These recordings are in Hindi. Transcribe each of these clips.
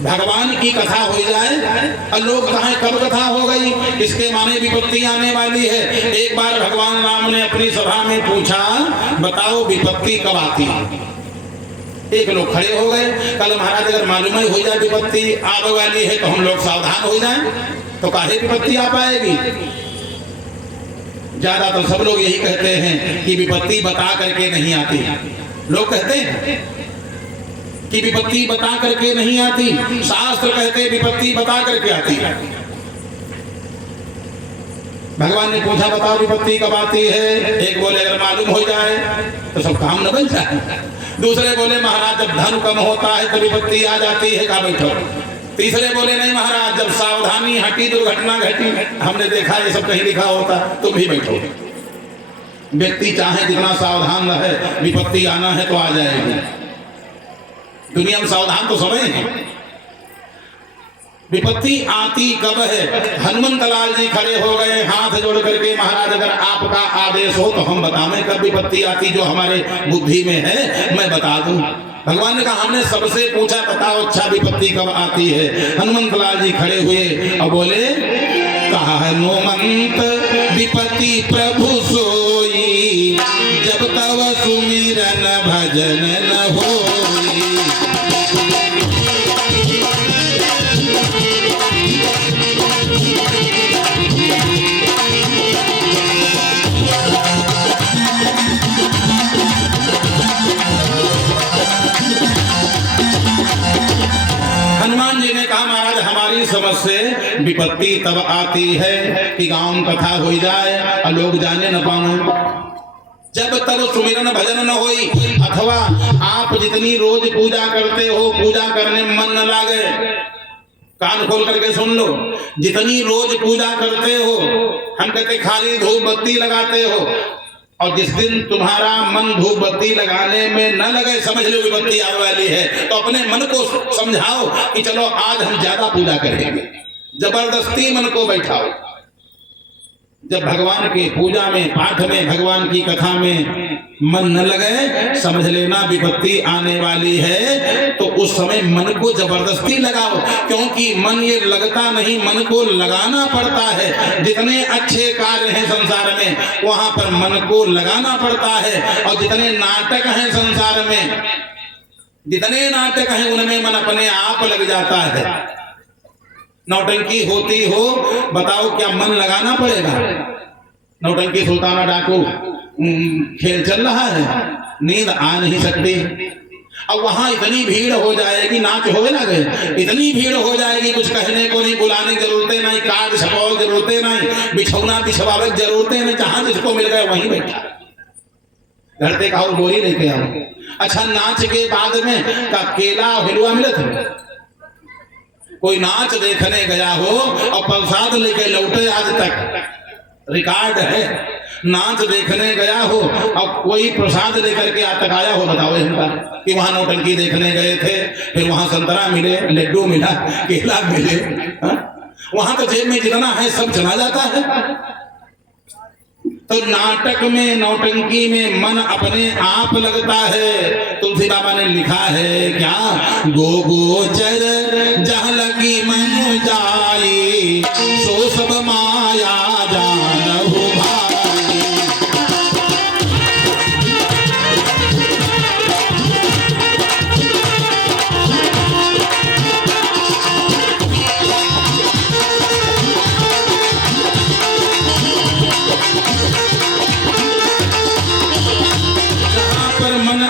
भगवान की कथा हो जाए और लोग कहें कब कथा हो गई, इसके माने विपत्ति आने वाली है। एक बार भगवान राम ने अपनी सभा में पूछा, बताओ विपत्ति कब आती है? एक लोग खड़े हो गए, कल महाराज अगर मालूम ही हो जाए विपत्ति आने वाली है तो हम लोग सावधान हो जाएं, तो काहे विपत्ति आ पाएगी? ज्यादा तो सब लोग यही कहते हैं कि विपत्ति बता करके नहीं आती। लोग कहते हैं कि विपत्ति बता करके नहीं आती, शास्त्र कहते विपत्ति बता करके आती है। भगवान ने पूछा बताओ विपत्ति कब आती है? एक बोले अगर मालूम हो जाए तो सब काम न बन जाए। दूसरे बोले महाराज जब धन कम होता है तो विपत्ति आ जाती है, का बैठो। तीसरे बोले नहीं महाराज जब सावधानी हटी दुर्घटना घटी। हमने देखा ये सब कहीं लिखा होता, तुम भी बैठो। व्यक्ति चाहे जितना सावधान रहे, विपत्ति आना है तो आ जाएगी। दुनिया में सावधान तो समय है, विपत्ति आती कब है? हनुमंत लाल जी खड़े हो गए हाथ जोड़ करके, महाराज अगर आपका आदेश हो तो हम बतावें कब विपत्ति आती, जो हमारे बुद्धि में है मैं बता दूं। भगवान ने कहा हमने सबसे पूछा बताओ अच्छा विपत्ति कब आती है? हनुमंत लाल जी खड़े हुए और बोले, कहा हनुमंत विपत्ति प्रभु सोई, जब तब सुमिरन भजन न होई। हनुमान जी ने कहा महाराज हमारी समझ से विपत्ति तब आती है कि गांव में कथा हो जाए और लोग जाने न पाए, जब तक सुमिरन भजन न होई, अथवा आप जितनी रोज पूजा करते हो पूजा करने में मन न लागे। कान खोल करके सुन लो, जितनी रोज पूजा करते हो, हम कहते खाली धूप बत्ती लगाते हो, और जिस दिन तुम्हारा मन धूप बत्ती लगाने में न लगे समझ लो विपत्ति आने वाली है। तो अपने मन को समझाओ कि चलो आज हम ज्यादा पूजा करेंगे, जबरदस्ती मन को बैठाओ। जब भगवान के पूजा में पाठ में भगवान की कथा में मन न लगे समझ लेना विपत्ति आने वाली है। तो उस समय मन को जबरदस्ती लगाओ, क्योंकि मन ये लगता नहीं, मन को लगाना पड़ता है। जितने अच्छे कार्य हैं संसार में वहां पर मन को लगाना पड़ता है, और जितने नाटक हैं संसार में, जितने नाटक हैं उनमें मन अपने आप लग जाता है। नौटंकी होती हो बताओ क्या मन लगाना पड़ेगा? नौटंकी सुल्ताना डाकू खेल चल रहा है, नींद आ नहीं सकती। अब वहां इतनी भीड़ हो जाएगी, नाच होए ना गए, इतनी भीड़ हो जाएगी कुछ कहने को नहीं, बुलाने की जरूरतें नहीं, कार्ड छपाओ जरूरतें नहीं, बिछौना बिछवावे जरूरतें नहीं, जहां जिसको मिल गया वहीं बैठा। घर पे कहो बोरी लेके आओ। अच्छा नाच के बाद में का केला हिलवा मिलत है? कोई नाच देखने गया हो और प्रसाद लेके लौटे, आज तक रिकॉर्ड है। नाच देखने गया हो और कोई प्रसाद लेकर के आज तक आया हो? बताओ इनका कि वहां नौटंकी देखने गए थे, फिर वहां संतरा मिले, लड्डू मिला, केला मिले, वहां तो जेब में जितना है सब चला जाता है। तो नाटक में नौटंकी में मन अपने आप लगता है। तुलसी बाबा ने लिखा है क्या, गो गोचर जहाँ लगी मन जाई, सो सब माया जानहु भाई।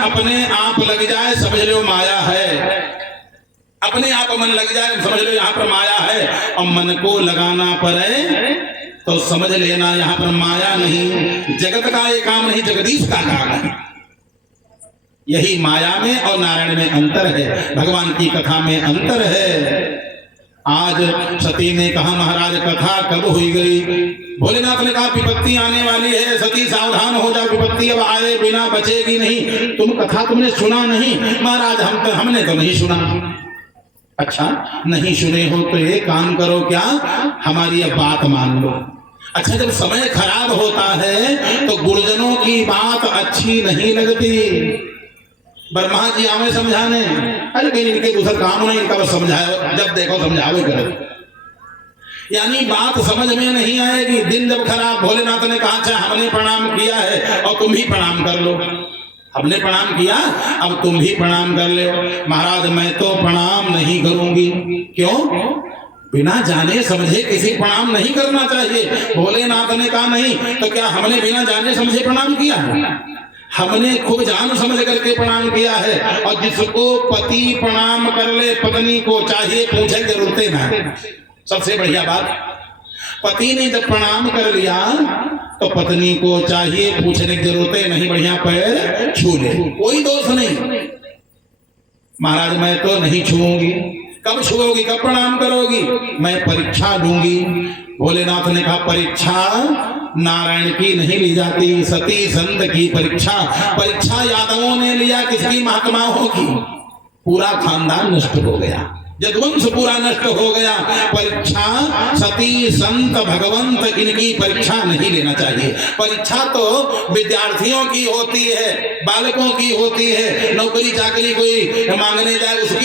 अपने आप लग जाए समझ लो माया है, अपने आप मन लग जाए समझ लो यहाँ पर माया है, और मन को लगाना पड़े तो समझ लेना यहाँ पर माया नहीं, जगत का ये काम नहीं, जगदीश का काम है। यही माया में और नारायण में अंतर है, भगवान की कथा में अंतर है। आज सती ने कहा महाराज कथा कब हुई गई? भोलेनाथ ने कहा विपत्ति आने वाली है, सती सावधान हो जाओ, विपत्ति अब आए बिना बचेगी नहीं। तुम कथा तुमने सुना नहीं? महाराज हमने तो नहीं सुना। अच्छा नहीं सुने हो तो ये काम करो, क्या हमारी अब बात मान लो। अच्छा जब समय खराब होता है तो गुरुजनों की बात अच्छी नहीं लगती। ब्रह्मा जी आवे समझाने, अरे कहीं इनके दूसरा काम नहीं, इनका बस समझाओ, जब देखो समझाओ करो। यानी बात समझ में नहीं आएगी। दिन जब खराब, भोलेनाथ ने कहा अच्छा हमने प्रणाम किया है और तुम ही प्रणाम कर लो। हमने प्रणाम किया, अब तुम भी प्रणाम कर लो। महाराज मैं तो प्रणाम नहीं करूंगी। क्यों? बिना जाने समझे किसी प्रणाम नहीं करना चाहिए। भोलेनाथ ने कहा नहीं, तो क्या हमने बिना जाने समझे प्रणाम किया है? हमने खूब जान समझ करके प्रणाम किया है। और जिसको पति प्रणाम कर ले पत्नी को, चाहिए पूछे जरूरत ना। सबसे बढ़िया बात, पति ने जब प्रणाम कर लिया तो पत्नी को चाहिए पूछने की जरूरत नहीं, बढ़िया पैर छू ले, कोई दोष नहीं। महाराज मैं तो नहीं छूऊंगी। कब छुओगी, कब प्रणाम करोगी? मैं परीक्षा लूंगी। भोलेनाथ ने कहा परीक्षा नारायण की नहीं ली जाती, सती संत की परीक्षा। परीक्षा यादवों ने लिया, किसकी? महात्माओं की। पूरा खानदान नष्ट हो गया, यदुवंश पूरा नष्ट हो गया। परीक्षा सती संत भगवंत इनकी परीक्षा नहीं लेना चाहिए। परीक्षा तो विद्यार्थियों की होती है, बालकों की होती है। नौकरी चाकरी कोई मांगने जाए उसकी